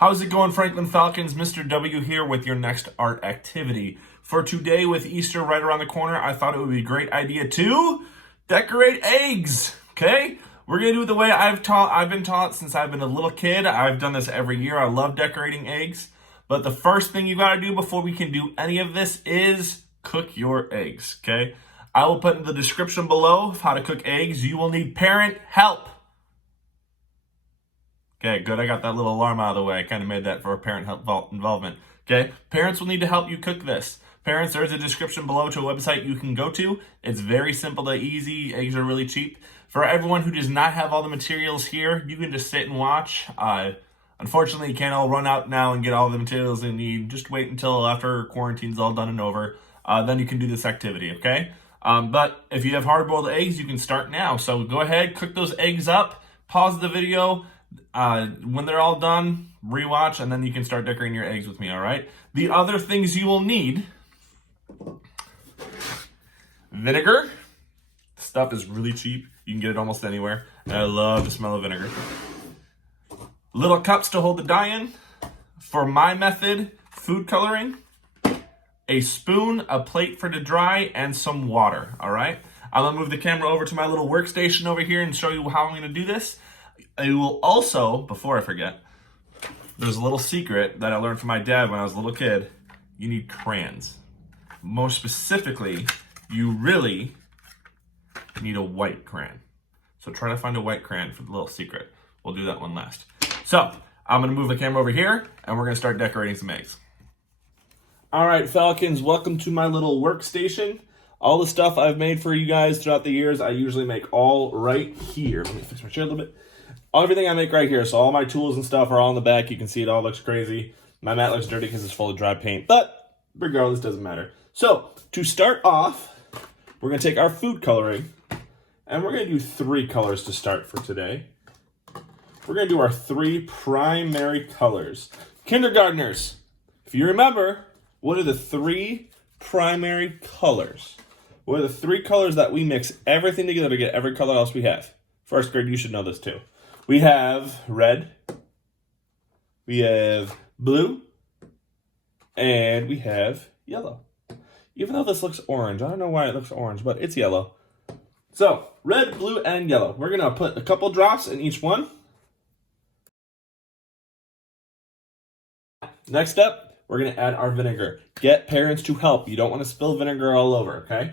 How's it going, Franklin Falcons? Mr. W here with your next art activity. For today, with Easter right around the corner, I thought it would be a great idea to decorate eggs, okay? We're going to do it the way I've been taught since I've been a little kid. I've done this every year. I love decorating eggs. But the first thing you got to do before we can do any of this is cook your eggs, okay? I will put in the description below how to cook eggs. You will need parent help. Okay, good. I got that little alarm out of the way. I kind of made that for parent help involvement. Okay, parents will need to help you cook this. Parents, there's a description below to a website you can go to. It's very simple to easy. Eggs are really cheap. For everyone who does not have all the materials here, you can just sit and watch. Unfortunately, you can't all run out now and get all the materials you need. Just wait until after quarantine's all done and over. Then you can do this activity, okay? But if you have hard-boiled eggs, you can start now. So go ahead, cook those eggs up, pause the video. When they're all done, rewatch, and then you can start decorating your eggs with me, all right? The other things you will need: vinegar. Stuff is really cheap. You can get it almost anywhere. And I love the smell of vinegar. Little cups to hold the dye in. For my method, food coloring. A spoon, a plate for to dry, and some water, all right? I'm going to move the camera over to my little workstation over here and show you how I'm going to do this. I will also, before I forget, there's a little secret that I learned from my dad when I was a little kid. You need crayons. More specifically, you really need a white crayon. So try to find a white crayon for the little secret. We'll do that one last. So I'm going to move the camera over here, and we're going to start decorating some eggs. All right, Falcons, welcome to my little workstation. All the stuff I've made for you guys throughout the years, I usually make all right here. Let me fix my chair a little bit. Everything I make right here, so all my tools and stuff are all in the back. You can see it all looks crazy. My mat looks dirty because it's full of dry paint, but regardless, doesn't matter. So to start off, we're going to take our food coloring, and we're going to do 3 colors to start for today. We're going to do our 3 primary colors. Kindergartners, if you remember, what are the 3 primary colors? What are the 3 colors that we mix everything together to get every color else we have? First grade, you should know this too. We have red, we have blue, and we have yellow. Even though this looks orange, I don't know why it looks orange, but it's yellow. So, red, blue, and yellow. We're going to put a couple drops in each one. Next up, we're going to add our vinegar. Get parents to help. You don't want to spill vinegar all over, okay?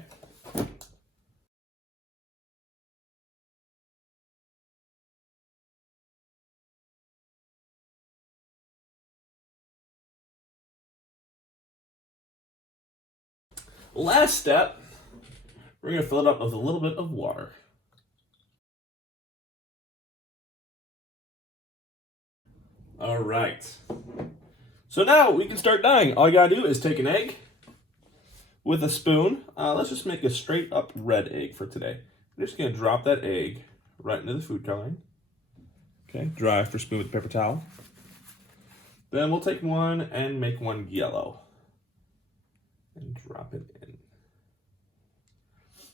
Last step, we're going to fill it up with a little bit of water. All right. So now we can start dyeing. All you got to do is take an egg with a spoon. Let's just make a straight up red egg for today. I'm just going to drop that egg right into the food coloring. Okay, dry for spoon with a paper towel. Then we'll take one and make one yellow. And drop it in.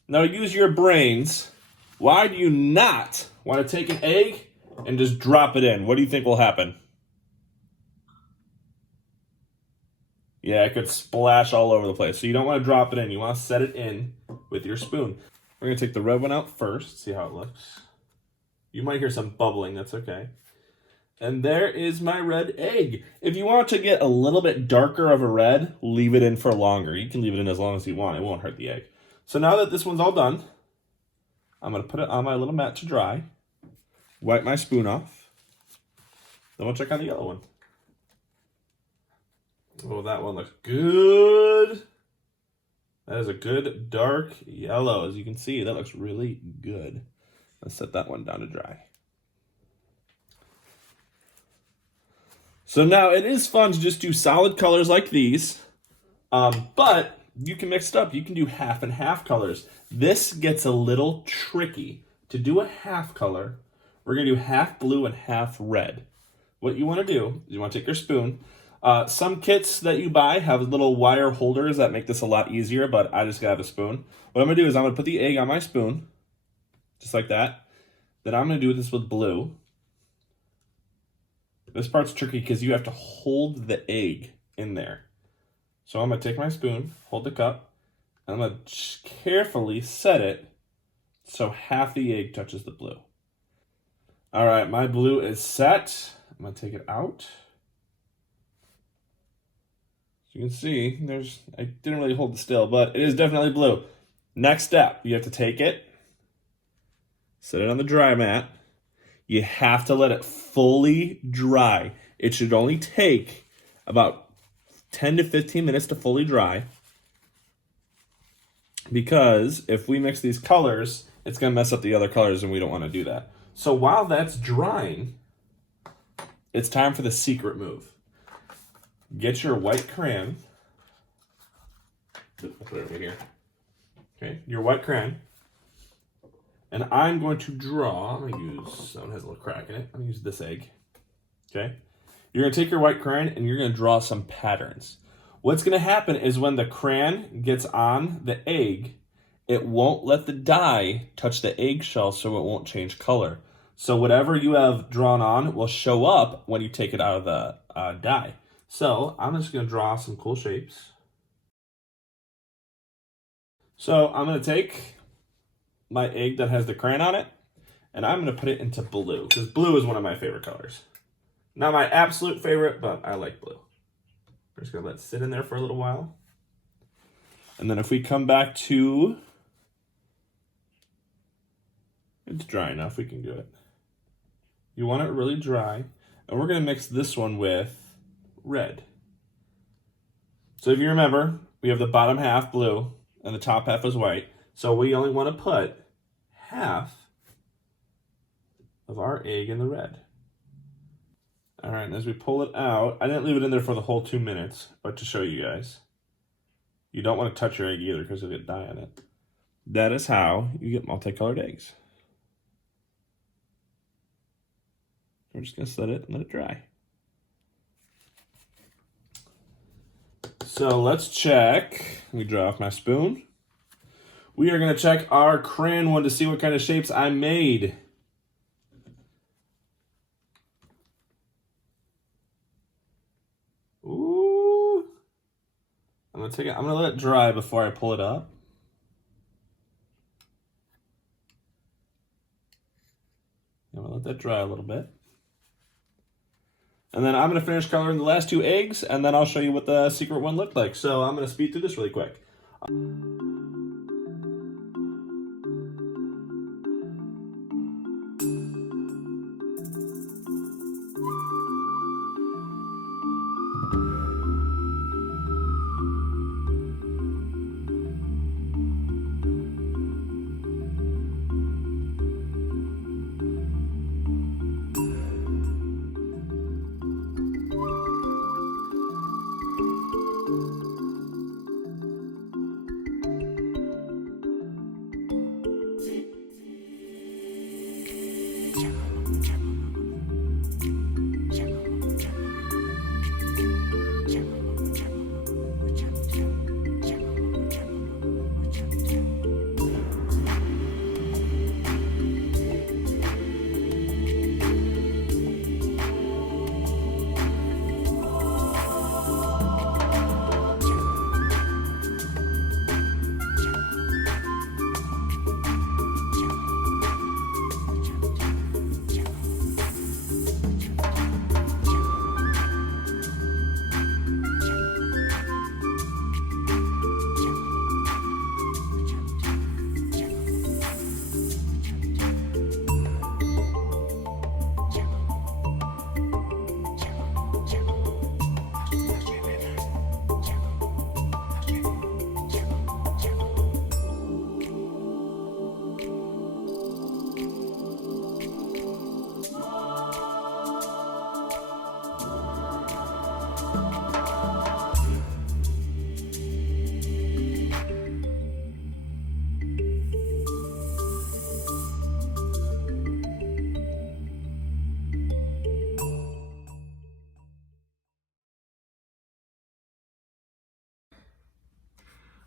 Now use your brains. Why do you not want to take an egg and just drop it in? What do you think will happen? Yeah, it could splash all over the place. So you don't want to drop it in. You want to set it in with your spoon. We're going to take the red one out first. See how it looks. You might hear some bubbling. That's okay. And there is my red egg. If you want to get a little bit darker of a red, leave it in for longer. You can leave it in as long as you want. It won't hurt the egg. So now that this one's all done, I'm going to put it on my little mat to dry. Wipe my spoon off. Then we'll check on the yellow one. Oh, that one looks good. That is a good dark yellow. As you can see, that looks really good. Let's set that one down to dry. So now it is fun to just do solid colors like these, but you can mix it up. You can do half and half colors. This gets a little tricky. To do a half color, we're going to do half blue and half red. What you want to do is you want to take your spoon. Some kits that you buy have little wire holders that make this a lot easier, but I just got to have a spoon. What I'm going to do is I'm going to put the egg on my spoon, just like that. Then I'm going to do this with blue. This part's tricky because you have to hold the egg in there. So I'm going to take my spoon, hold the cup, and I'm going to carefully set it so half the egg touches the blue. All right, my blue is set. I'm going to take it out. As you can see, I didn't really hold it still, but it is definitely blue. Next step, you have to take it, set it on the dry mat. You have to let it fully dry. It should only take about 10 to 15 minutes to fully dry, because if we mix these colors, it's going to mess up the other colors, and we don't want to do that. So while that's drying, it's time for the secret move. Get your white crayon. I'll put it right here. Okay, your white crayon. And I'm going to draw, I'm going to use, that one has a little crack in it. I'm going to use this egg. Okay? You're going to take your white crayon and you're going to draw some patterns. What's going to happen is when the crayon gets on the egg, it won't let the dye touch the eggshell, so it won't change color. So whatever you have drawn on will show up when you take it out of the dye. So I'm just going to draw some cool shapes. So I'm going to take my egg that has the crayon on it, and I'm going to put it into blue, because blue is one of my favorite colors. Not my absolute favorite, but I like blue. We're just going to let it sit in there for a little while. And then if we come back to, it's dry enough, we can do it. You want it really dry, and we're going to mix this one with red. So if you remember, we have the bottom half blue and the top half is white. So we only want to put half of our egg in the red. All right, and as we pull it out, I didn't leave it in there for the whole 2 minutes, but to show you guys. You don't want to touch your egg either because you'll get dye on it. That is how you get multicolored eggs. We're just going to set it and let it dry. So let's check. Let me dry off my spoon. We are going to check our crayon one to see what kind of shapes I made. Ooh. I'm going to let it dry before I pull it up. I'm going to let that dry a little bit. And then I'm going to finish coloring the last 2 eggs, and then I'll show you what the secret one looked like. So I'm going to speed through this really quick.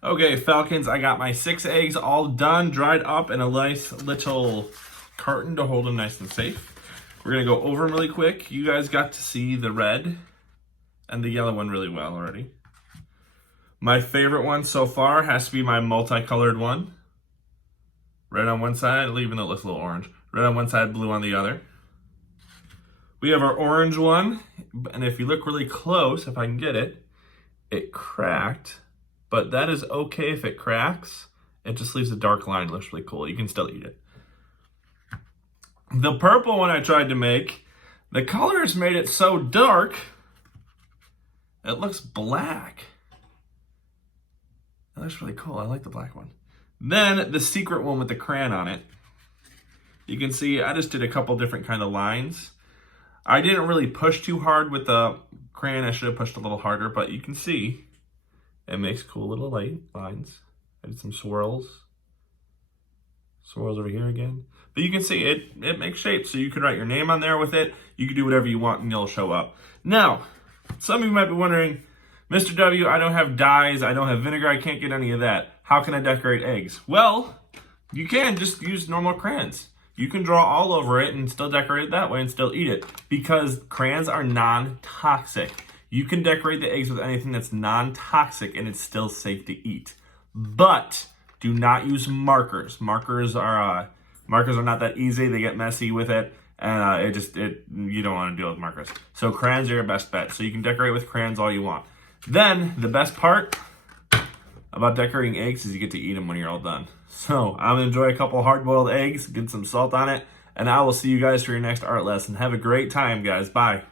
Okay, Falcons, I got my 6 eggs all done, dried up in a nice little carton to hold them nice and safe. We're gonna go over them really quick. You guys got to see the red and the yellow one really well already. My favorite one so far has to be my multicolored one. Red on one side, even though it looks a little orange. Red on one side, blue on the other. We have our orange one, and if you look really close, if I can get it, it cracked, but that is okay if it cracks. It just leaves a dark line. It looks really cool. You can still eat it. The purple one I tried to make, the colors made it so dark, it looks black. That looks really cool. I like the black one. Then the secret one with the crayon on it. You can see I just did a couple different kind of lines. I didn't really push too hard with the crayon. I should have pushed a little harder, but you can see it makes cool little light lines. I did some swirls. Swirls over here again. But you can see it makes shapes, so you can write your name on there with it. You can do whatever you want and it'll show up. Now, some of you might be wondering, Mr. W, I don't have dyes, I don't have vinegar, I can't get any of that. How can I decorate eggs? Well, you can just use normal crayons. You can draw all over it and still decorate it that way and still eat it, because crayons are non-toxic. You can decorate the eggs with anything that's non-toxic and it's still safe to eat. But do not use markers. Markers are not that easy. They get messy with it, and you don't want to deal with markers. So crayons are your best bet. So you can decorate with crayons all you want. Then the best part about decorating eggs is you get to eat them when you're all done. So I'm gonna enjoy a couple hard-boiled eggs, get some salt on it, and I will see you guys for your next art lesson. Have a great time, guys. Bye.